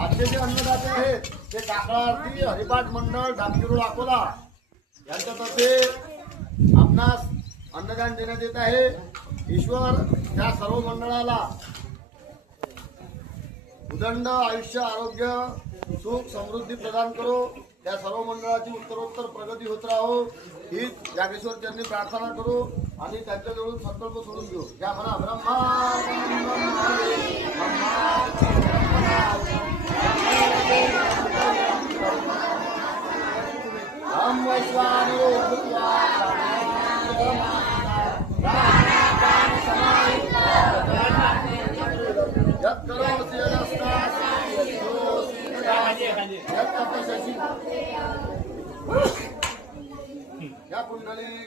आजचे जे अन्नदाते आहेत ते काकळा आरती हरिपाठ मंडळ डांगीरोड अकोला यांच्यातर्फे आपणास अन्नदान देण्यात येत आहे। ईश्वर त्या सर्व मंडळाला उदंड आयुष्य आरोग्य सुख समृद्धी प्रदान करो। त्या सर्व मंडळाची उत्तरोत्तर प्रगती होत राहो ही जागेश्वर चरणी प्रार्थना करू आणि त्यांच्याजवळून संकल्प सोडून घेऊ। त्या म्हणा ब्रह्मा हम वैश्वानरो भूत्वा या कुंडली